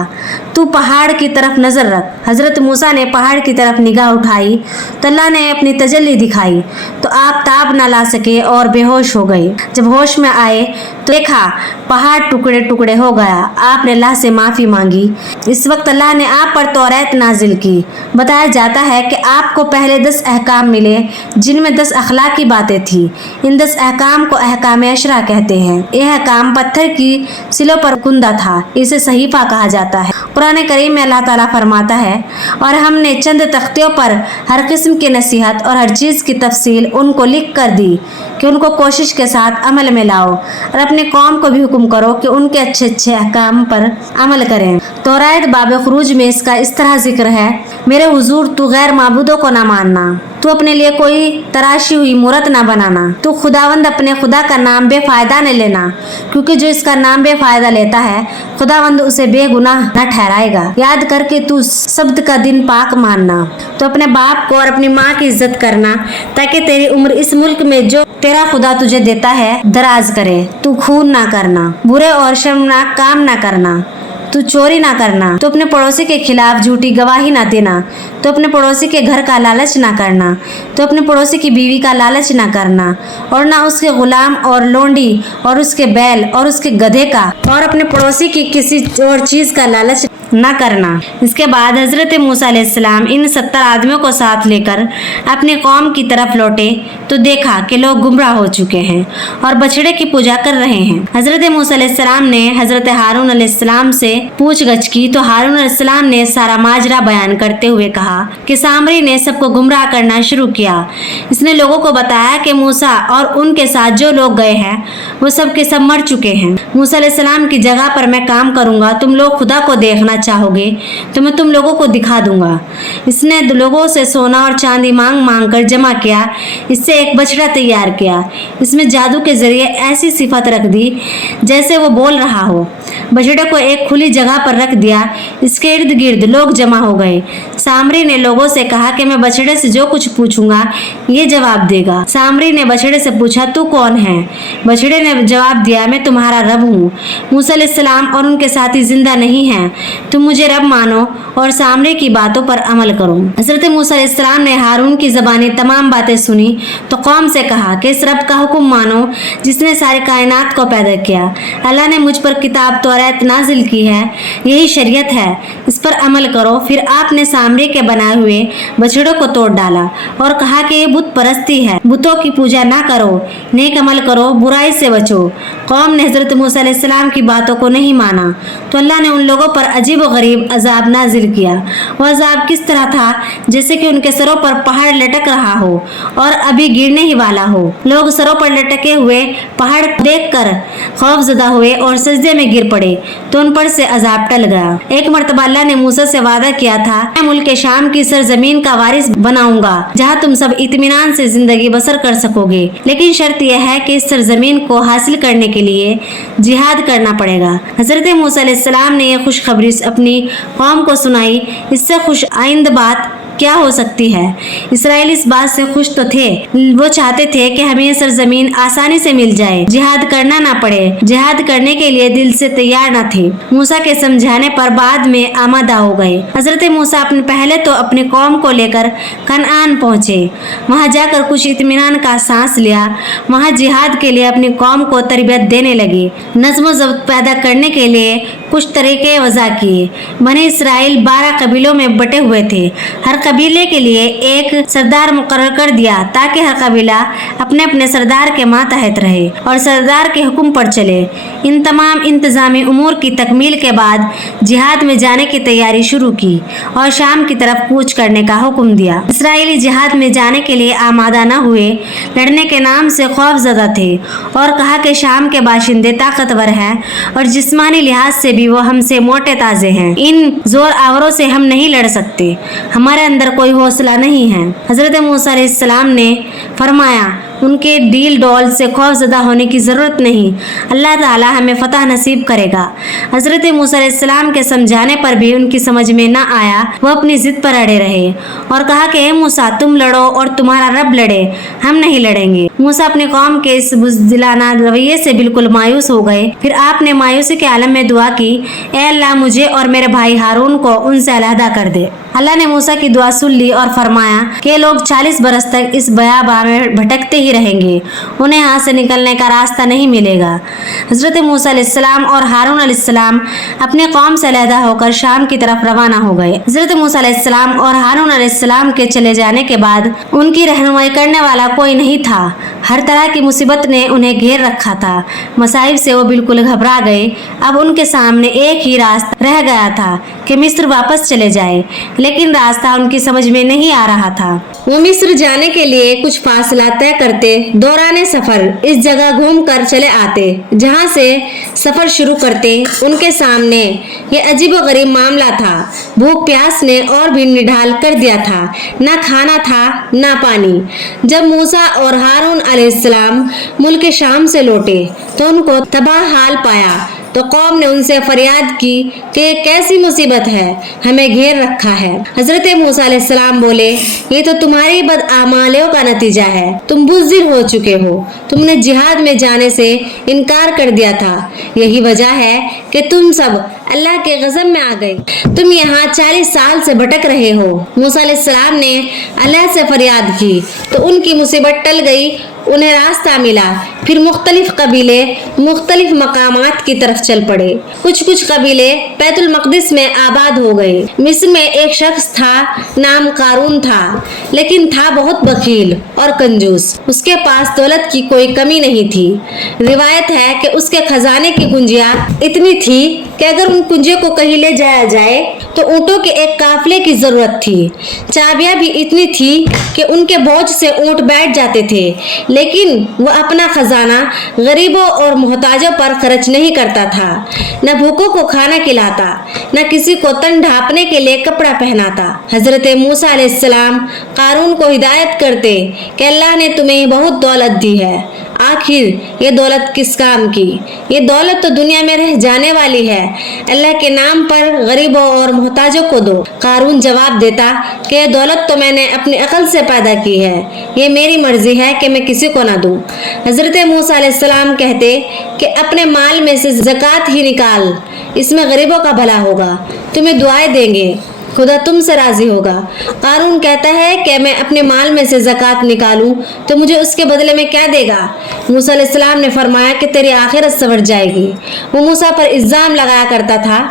तू पहाड़ की तरफ नजर रख। हजरत मूसा ने पहाड़ की तरफ निगाह उठाई तो अल्लाह ने अपनी तजल्ली दिखाई तो आप ताब ना ला सके और बेहोश हो गए। जब होश में आए तो देखा पहाड़ टुकड़े टुकड़े हो गया। आपने अल्लाह से माफ़ी मांगी। इस वक्त अल्लाह ने आप पर तौरात नाजिल की। बताया जाता है कि आपको पहले 10 अहकाम मिले जिनमें 10 अखलाकी बातें थी। इन 10 अहकाम को अहकाम अशरा कहते हैं। यह अहकाम पत्थर की सिलों पर कुंदा था, इसे सहीफा कहा जाता है। कुरान करीम में अल्लाह ताला फरमाता है, और हमने चंद तख्तियों पर हर किस्म की नसीहत और हर चीज़ की तफसील उनको लिख कर दी कि उनको कोशिश के साथ अमल में लाओ और अपने कौम को भी हुक्म करो कि उनके अच्छे अच्छे अहकाम पर अमल करें। तौरात बाब खुरूज में इसका इस तरह जिक्र है, मेरे हुजूर तू गैर माबूदों को ना मानना, तू अपने लिए कोई तराशी हुई मूरत ना बनाना, तू खुदावंद अपने खुदा का नाम बेफायदा न लेना, क्योंकि जो इसका नाम बेफायदा लेता है खुदावंद उसे बेगुनाह न ठहराएगा। याद करके तू शब्द का दिन पाक मानना, तो अपने बाप को और अपनी माँ की इज्जत करना, ताकि तेरी उम्र इस मुल्क में जो तेरा खुदा तुझे देता है दराज करे। तू खून ना करना, बुरे और शर्मनाक काम ना करना, तू चोरी ना करना, तो अपने पड़ोसी के खिलाफ झूठी गवाही ना देना, तो अपने पड़ोसी के घर का लालच ना करना, तो अपने पड़ोसी की बीवी का लालच ना करना, और ना उसके गुलाम और लोंडी और उसके बैल और उसके गधे का, और अपने पड़ोसी की किसी और चीज का लालच ना करना। इसके बाद हजरत मूसा अलैहिस्सलाम इन 70 आदमियों को साथ लेकर अपने कौम की तरफ लौटे तो देखा कि लोग गुमराह हो चुके हैं और बछड़े की पूजा कर रहे हैं। हजरत मूसा अलैहिस्सलाम ने हजरत हारून अलैहिस्सलाम से पूछगछ की तो हारून अलैहिस्सलाम ने सारा माजरा बयान करते हुए कहा कि सामरी ने सबको गुमराह करना शुरू किया। इसने लोगों को बताया कि मूसा और उनके साथ जो लोग गए हैं वो सब के सब मर चुके हैं। मूसा अलैहिस्सलाम की जगह पर मैं काम करूंगा, तुम लोग खुदा को देखना चाहोगे तो मैं तुम लोगों को दिखा दूंगा। इसने लोगों से सोना और चांदी मांग मांग कर जमा किया, इससे एक बछड़ा तैयार किया, इसमें जादू के जरिए ऐसी सिफत रख दी जैसे वो बोल रहा हो। बछड़े को एक खुली जगह पर रख दिया, इसके इर्द गिर्द लोग जमा हो गए। सामरी ने लोगों से कहा कि मैं बछड़े से जो कुछ पूछूंगा ये जवाब देगा। सामरी ने बछड़े से पूछा तू कौन है? बछड़े ने जवाब दिया मैं तुम्हारा रब हूँ। मूसा अलैहिस्सलाम और उनके साथी जिंदा नहीं हैं, तुम मुझे रब मानो और सामरी की बातों पर अमल करो। हजरत मूसा अलैहिस्सलाम ने हारून की ज़बानी तमाम बातें सुनी तो कौम से कहा कि इस रब का हुक्म मानो जिसने सारी कायनात को पैदा किया। अल्लाह ने मुझ पर किताब तौरात नाजिल की है, यही शरीयत है, इस पर अमल करो। फिर आपने सामरी के बनाए हुए बछड़ों को तोड़ डाला और कहा कि ये बुत परस्ती है, बुतों की पूजा ना करो, नेक अमल करो, बुराई से बचो। कौम ने हजरत मूसा अलैहिस्सलाम की बातों को नहीं माना तो अल्लाह ने उन लोगों पर अजीब व गरीब अजाब नाजिल किया। वह अजाब किस तरह था जैसे कि उनके सरों पर पहाड़ लटक रहा हो और अभी गिरने ही वाला हो। लोग सरों पर लटके हुए पहाड़ देखकर खौफजदा हुए और सजदे में गिर पड़े तो उन पर से अजाब टल गया। एक मर्तबा अल्लाह ने मूसा से वादा किया था मैं मुल्क शाम की सरजमीन का वारिस बनाऊंगा जहाँ तुम सब इत्मीनान से जिंदगी बसर कर सकोगे, लेकिन शर्त यह है कि इस सरजमीन को हासिल करने के लिए जिहाद करना पड़ेगा। हजरत मूसा अलैहिस्सलाम ने यह खुशखबरी अपनी कौम को सुनाई। इससे खुश आइंद बात क्या हो सकती है? इसराइली इस बात से खुश तो थे, वो चाहते थे कि हमें ये सरजमीन आसानी से मिल जाए, जिहाद करना ना पड़े। जिहाद करने के लिए दिल से तैयार न थे। मूसा के समझाने पर बाद में आमादा हो गए। हजरत मूसा अपने पहले तो अपनी कौम को लेकर कनान पहुंचे, वहां जाकर कुछ इत्मीनान का सांस लिया। वहां जिहाद के लिए अपनी कौम को तरबियत देने लगे, नज़्म व ज़ब्त पैदा करने के लिए कुछ तरीके वज़ा किए। बनी इसराइल 12 कबीलों में बटे हुए थे। हर कबीले के लिए एक सरदार मुकर्रर कर दिया ताकि हर कबीला अपने अपने सरदार के मातहत रहे और सरदार के हुक्म पर चले। इन तमाम इंतजामी उमूर की तकमील के बाद जिहाद में जाने की तैयारी शुरू की और शाम की तरफ कूच करने का हुक्म दिया। इसराइली जिहाद में जाने के लिए आमादा न हुए, लड़ने के नाम से खौफजदा थे और कहा कि शाम के बाशिंदे ताकतवर हैं और जिस्मानी लिहाज से भी वो हमसे मोटे ताजे हैं। इन जोर आवरों से हम नहीं लड़ सकते, हमारे अंदर कोई हौसला नहीं है। हजरत मूसा अलैहिस्सलाम ने फरमाया उनके डील डॉल से खौफजदा होने की ज़रूरत नहीं, अल्लाह ताला हमें फतह नसीब करेगा। हजरत मूसा अलैहिस्सलाम के समझाने पर भी उनकी समझ में न आया। वो अपनी ज़िद पर अड़े रहे और कहा कि मूसा तुम लड़ो और तुम्हारा रब लड़े, हम नहीं लड़ेंगे। मूसा अपनी कौम के इस बुज़दिलाना रवैये से बिल्कुल मायूस हो गए। फिर आपने मायूसी के आलम में दुआ की, ए अल्लाह मुझे और मेरे भाई हारून को उनसे अलहदा कर दे। अल्लाह ने मूसा की दुआ सुन ली और फरमाया कि लोग 40 बरस तक इस बयाबा में भटकते ही रहेंगे, उन्हें यहाँ से निकलने का रास्ता नहीं मिलेगा। हजरत मूसा अलैहिस्सलाम और हारून अलैहिस्सलाम अपने कौम से अलहदा होकर शाम की तरफ रवाना हो गए। हजरत मूसा अलैहिस्सलाम और हारून अलैहिस्सलाम के चले जाने के बाद उनकी रहनुमाई करने वाला कोई नहीं था। हर तरह की मुसीबत ने उन्हें घेर रखा था। मसाइब से वो बिल्कुल घबरा गए। अब उनके सामने एक ही रास्ता रह गया था कि मिस्र वापस चले जाए, लेकिन रास्ता उनकी समझ में नहीं आ रहा था। वो मिस्र जाने के लिए कुछ फासला तय करते, दौराने सफर इस जगह घूमकर चले आते जहां से सफर शुरू करते। उनके सामने ये अजीबोगरीब मामला था। भूख प्यास ने और भी निढाल कर दिया था। ना खाना था ना पानी। जब मूसा और हारून अलैहिस्सलाम मुल्क शाम से लौटे तो उनको तबाह हाल पाया तो कौम ने उनसे फरियाद की कि कैसी मुसीबत है, हमें घेर रखा है। हजरत मूसा अलैहिस्सलाम बोले, ये तो तुम्हारी बदआमालियों का नतीजा है। तुम बुज़दिल हो चुके हो। तुमने जिहाद में जाने से इनकार कर दिया था। यही वजह है कि तुम सब अल्लाह के गज़ब में आ गए। तुम यहाँ 40 साल से भटक रहे हो। मूसा अलैहिस्सलाम ने अल्लाह से फरियाद की तो उनकी मुसीबत टल गई। उन्हें रास्ता मिला। फिर मुख्तलिफ कबीले मुख्तलिफ मकामात की तरफ चल पड़े। कुछ कबीले बैतुल मक़दिस में आबाद हो गए। मिस्र में एक शख्स था, नाम कारून था, लेकिन था बहुत बखील और कंजूस। उसके पास दौलत की कोई कमी नहीं थी। रिवायत है कि उसके खजाने की कुंजियां इतनी थी कि अगर उन कुंजियों को कहीं ले जाया जाए तो ऊँटों के एक काफिले की जरूरत थी। चाबियां भी इतनी थी कि उनके बोझ से ऊँट बैठ जाते थे, लेकिन वह अपना खजाना गरीबों और मोहताजों पर खर्च नहीं करता था। न भूखों को खाना खिलाता, न किसी को तन ढांपने के लिए कपड़ा पहनाता। हजरत मूसा अलैहिस्सलाम कारून को हिदायत करते कि अल्लाह ने तुम्हें बहुत दौलत दी है, आखिर ये दौलत किस काम की? ये दौलत तो दुनिया में रह जाने वाली है। अल्लाह के नाम पर गरीबों और मोहताजों को दो। कारून जवाब देता कि ये दौलत तो मैंने अपनी अकल से पैदा की है। ये मेरी मर्जी है कि मैं किसी को ना दूं। हजरत मूसा अलैहिस्सलाम कहते कि अपने माल में से ज़कात ही निकाल, इसमें गरीबों का भला होगा, तुम्हें दुआएं देंगे, खुदा तुमसे राजी होगा। कारून कहता है कि मैं अपने माल में से ज़कात निकालूं तो मुझे उसके बदले में क्या देगा? मूसा अलैहिस्सलाम ने फरमाया कि तेरी आखिरत संवर जाएगी। वो मूसा पर इल्ज़ाम लगाया करता था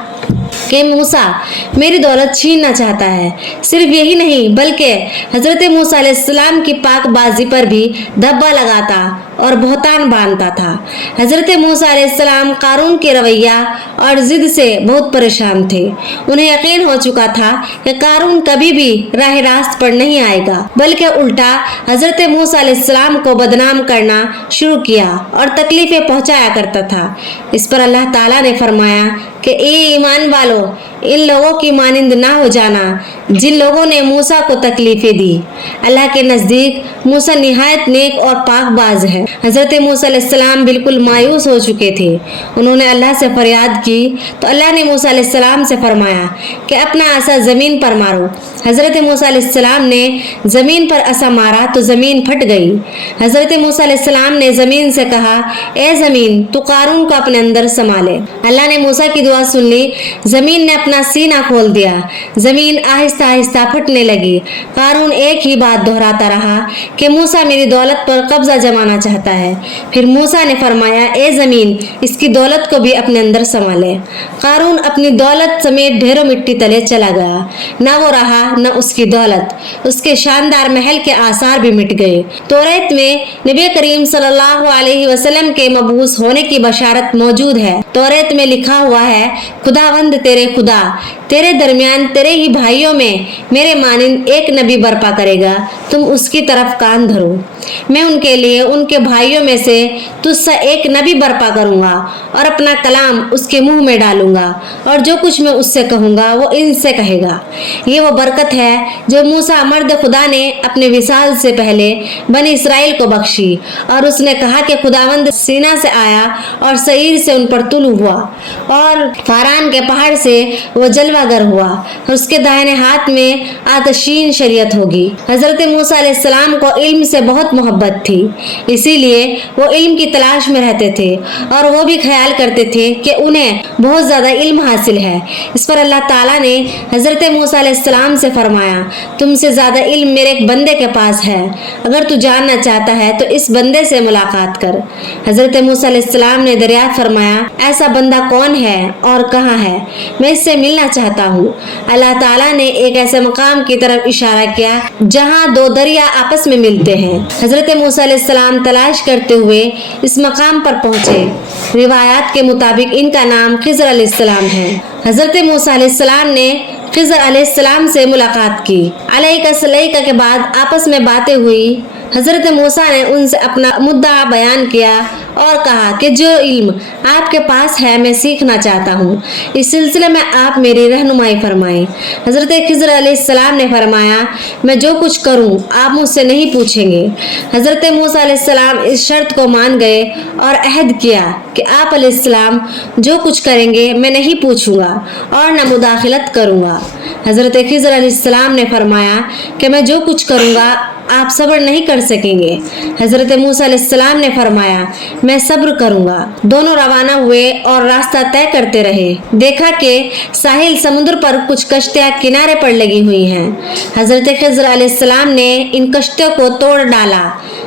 कि मूसा मेरी दौलत छीनना चाहता है। सिर्फ यही नहीं बल्कि हजरत मूसा अलैहिस्सलाम की पाकबाजी पर भी धब्बा लगाता और बहतान बांधता था। हजरत मूसा अलैहिस्सलाम कारून के रवैया और जिद से बहुत परेशान थे। उन्हें यकीन हो चुका था कि कारून कभी भी राह रास्त पर नहीं आएगा, बल्कि उल्टा हजरत मूसा अलैहिस्सलाम को बदनाम करना शुरू किया और तकलीफें पहुंचाया करता था। इस पर अल्लाह ताला ने फरमाया कि ए ईमान वालों, इन लोगों की मानिंद ना हो जाना जिन लोगों ने मूसा को तकलीफें दी। अल्लाह के नज़दीक मूसा निहायत नेक और पाकबाज है। हज़रत मूसा अलैहिस्सलाम बिल्कुल मायूस हो चुके थे। उन्होंने अल्लाह से फरियाद की तो अल्लाह ने मूसा अलैहिस्सलाम से फरमाया कि अपना असा ज़मीन पर मारो। हज़रत मूसा अलैहिस्सलाम ने ज़मीन पर असा मारा तो ज़मीन फट गई। हज़रत मूसा अलैहिस्सलाम ने ज़मीन से कहा, ए ज़मीन तू कारून को अपने अंदर संभाले। अल्लाह ने मूसा की दुआ सुन ली। ज़मीन ने अपना सीना खोल दिया। ज़मीन आहिस्ता आहिस्ता फटने लगी। कारून एक ही बात दोहराता रहा कि मूसा मेरी दौलत पर कब्जा जमाना चाहता है। फिर मूसा ने फरमाया, ए ज़मीन इसकी दौलत को भी अपने अंदर संभाले। कारून अपनी दौलत समेत ढेरों मिट्टी तले चला गया। न वो रहा न उसकी दौलत। उसके शानदार महल के आसार भी मिट गए। तौरात में नबी करीम सल्लल्लाहु अलैहि वसल्लम के मबूस होने की बशारत मौजूद है। तौरात में लिखा हुआ है, खुदावंद तेरे खुदा तेरे दरमियान तेरे ही भाइयों में मेरे मानिंद एक नबी बर्पा करेगा, तुम उसकी तरफ कान धरो। मैं उनके लिए उनके भाइयों में से तुझसे एक नबी बर्पा करूंगा और अपना कलाम उसके मुंह में डालूंगा और जो कुछ मैं उससे कहूंगा वो इनसे कहेगा। ये वो बरकत है जो मूसा मर्द खुदा ने अपने विसाल से पहले बनी इसराइल को बख्शी। और उसने कहा कि खुदावंद सीना से आया और सईर से उन पर तुलू हुआ और फारान के पहाड़ से वो जलवागर हुआ और उसके दाहिने हाथ में आतशीन शरीयत होगी। हजरत मूसा अलैहिस्सलाम को इल्म से बहुत मोहब्बत थी, इसीलिए वो इल्म की तलाश में रहते थे और वो भी ख्याल करते थे कि उन्हें बहुत ज़्यादा इल्म हासिल है। इस पर अल्लाह ताला ने हजरत मूसा अलैहिस्सलाम से फरमाया, तुमसे ज़्यादा इल्म मेरे एक बंदे के पास है, अगर तू जानना चाहता है तो इस बंदे से मुलाकात कर। हजरत मूसा अलैहिस्सलाम ने दरियाफ्त फरमाया, ऐसा बंदा कौन है और कहाँ है? मैं इससे मिलना चाहता चाहता हूँ। अल्लाह ताला ने एक ऐसे मकाम की तरफ इशारा किया जहाँ दो दरिया आपस में मिलते हैं। हजरत मूसा अलैहिस्सलाम तलाश करते हुए इस मकाम पर पहुंचे। रिवायात के मुताबिक इनका नाम खिज़र अलैहिस्सलाम है। हजरत मूसा अलैहिस्सलाम ने खिज़र अलैहिस्सलाम से मुलाकात की। अलैका सलैका के बाद आपस में बातें हुई। हजरत मूसा ने उनसे अपना मुद्दा बयान किया और कहा कि जो इल्म आपके पास है मैं सीखना चाहता हूँ, इस सिलसिले में आप मेरी रहनुमाई फरमाएं। हजरत खिज़र अलैहिस्सलाम ने फरमाया, मैं जो कुछ करूँ आप मुझसे नहीं पूछेंगे। हजरत मूसा अलैहिस्सलाम इस शर्त को मान गए और अहद किया कि आप अलैहिस्सलाम जो कुछ करेंगे मैं नहीं पूछूंगा और न मुदाखलत करूँगा। हजरत खिज़र अलैहिस्सलाम ने फरमाया कि मैं जो कुछ करूँगा आप सब्र नहीं कर सकेंगे। हजरत मूसा अलैहिस्सलाम ने फरमाया, मैं सब्र करूंगा। दोनों रवाना हुए और रास्ता तय करते रहे। देखा कि साहिल समुद्र पर कुछ कश्तियां किनारे पर लगी हुई हैं। हजरत खिज़र अलैहिस्सलाम ने इन कश्तियों को तोड़ डाला।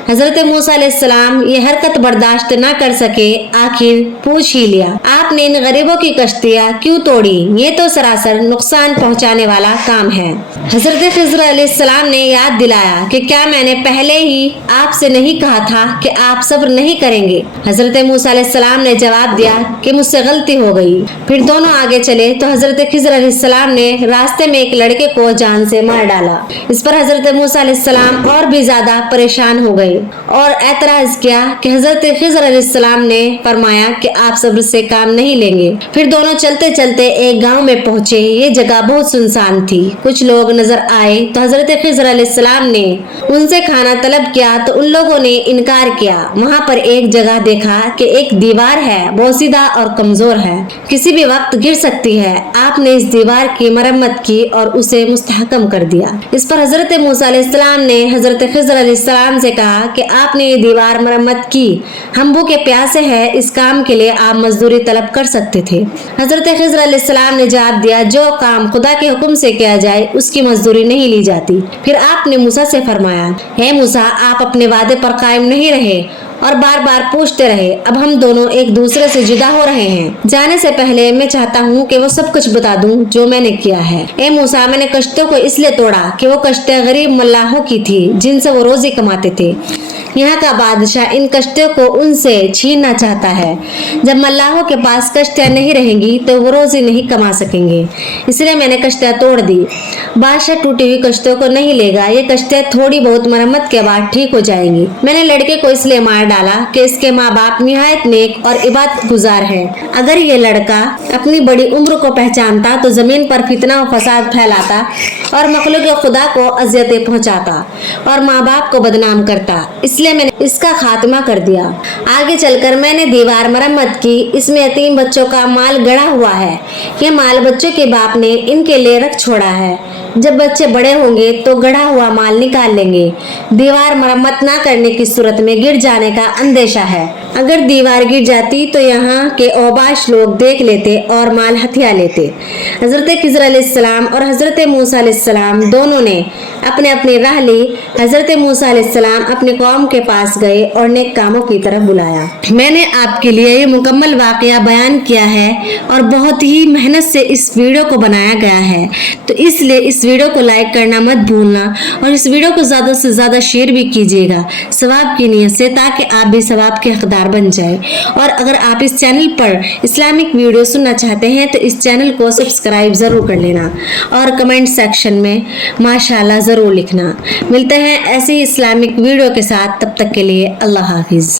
हजरत मूसा अलैहिस्सलाम ये हरकत बर्दाश्त न कर सके, आखिर पूछ ही लिया, आपने इन गरीबों की कश्तियां क्यों तोड़ी? ये तो सरासर नुकसान पहुंचाने वाला काम है। हजरत खिज़र अलैहिस्सलाम ने याद दिलाया कि क्या मैंने पहले ही आपसे नहीं कहा था कि आप सब्र नहीं करेंगे? हजरत मूसा अलैहिस्सलाम ने जवाब दिया कि मुझसे गलती हो गई। फिर दोनों आगे चले तो हजरत खिज़र अलैहिस्सलाम ने रास्ते में एक लड़के को जान से मार डाला। इस पर हजरत मूसा अलैहिस्सलाम और भी ज्यादा परेशान हो गए और एतराज किया कि हजरत खिज़र अलैहिस्सलाम ने फरमाया कि आप सब्र से काम नहीं लेंगे। फिर दोनों चलते चलते एक गांव में पहुंचे। ये जगह बहुत सुनसान थी। कुछ लोग नजर आए तो हजरत खिज़र अलैहिस्सलाम ने उनसे खाना तलब किया तो उन लोगों ने इनकार किया। वहां पर एक जगह देखा कि एक दीवार है, बहुत सीधा और कमजोर है, किसी भी वक्त गिर सकती है। आपने इस दीवार की मरम्मत की और उसे मुस्तहकम कर दिया। इस पर हजरत मूसा अलैहिस्सलाम ने हजरत खिज़र अलैहिस्सलाम से कहा कि आपने ये दीवार मरम्मत की, हम भूखे प्यासे हैं, इस काम के लिए आप मजदूरी तलब कर सकते थे। हजरत खिज़र अलैहिस्सलाम ने जवाब दिया, जो काम खुदा के हुक्म से किया जाए उसकी मजदूरी नहीं ली जाती। फिर आपने मूसा से फरमाया, हे मूसा, आप अपने वादे पर कायम नहीं रहे और बार बार पूछते रहे। अब हम दोनों एक दूसरे से जुदा हो रहे हैं। जाने से पहले मैं चाहता हूँ कि वो सब कुछ बता दूं जो मैंने किया है। ए मूसा, मैंने कश्तियों को इसलिए तोड़ा कि वो कश्तियाँ गरीब मल्लाहों की थी जिनसे वो रोजी कमाते थे। यहाँ का बादशाह इन कश्तियों को उनसे छीनना चाहता है। जब मल्लाहों के पास कश्तियाँ नहीं रहेंगी तो वो रोजी नहीं कमा सकेंगे, इसलिए मैंने कश्तियाँ तोड़ दी। बादशाह टूटी हुई कश्तियों को नहीं लेगा, ये कश्तियाँ थोड़ी बहुत मरम्मत के बाद ठीक हो जाएंगी। मैंने लड़के को इसलिए मार डाला कि इसके माँ बाप निहायत नेक और इबादत गुजार है। अगर ये लड़का अपनी बड़ी उम्र को पहचानता तो जमीन पर फितना और फसाद फैलाता और मखलूक खुदा को अजियतें पहुँचाता और माँ बाप को बदनाम करता, इसलिए मैंने इसका खात्मा कर दिया। आगे चलकर मैंने दीवार मरम्मत की। इसमें यतीम बच्चों का माल गड़ा हुआ है। ये माल बच्चों के बाप ने इनके लिए रख छोड़ा है। जब बच्चे बड़े होंगे तो गड़ा हुआ माल निकाल लेंगे। दीवार मरम्मत ना करने की सूरत में गिर जाने का अंदेशा है। अगर दीवार गिर जाती तो यहाँ के औबाश लोग देख लेते और माल हथिया लेते। हजरत खिज़र अलैहिस्सलाम और हजरत मूसा अलैहिस्सलाम दोनों ने अपने अपनी राह ली। हजरत मूसा अलैहिस्सलाम अपने कौम के पास गए और नेक कामों की तरफ बुलाया। मैंने आपके लिए ये मुकम्मल वाकया बयान किया है और बहुत ही मेहनत से इस वीडियो को बनाया गया है, तो इसलिए इस वीडियो को लाइक करना मत भूलना और इस वीडियो को ज़्यादा से ज़्यादा शेयर भी कीजिएगा सवाब की नीयत से, ताकि आप भी सवाब के हकदार बन जाए। और अगर आप इस चैनल पर इस्लामिक वीडियो सुनना चाहते हैं तो इस चैनल को सब्सक्राइब ज़रूर कर लेना और कमेंट सेक्शन में माशाल्लाह ज़रूर लिखना। मिलते हैं ऐसे ही इस्लामिक वीडियो के साथ, तब तक के लिए अल्लाह हाफिज़।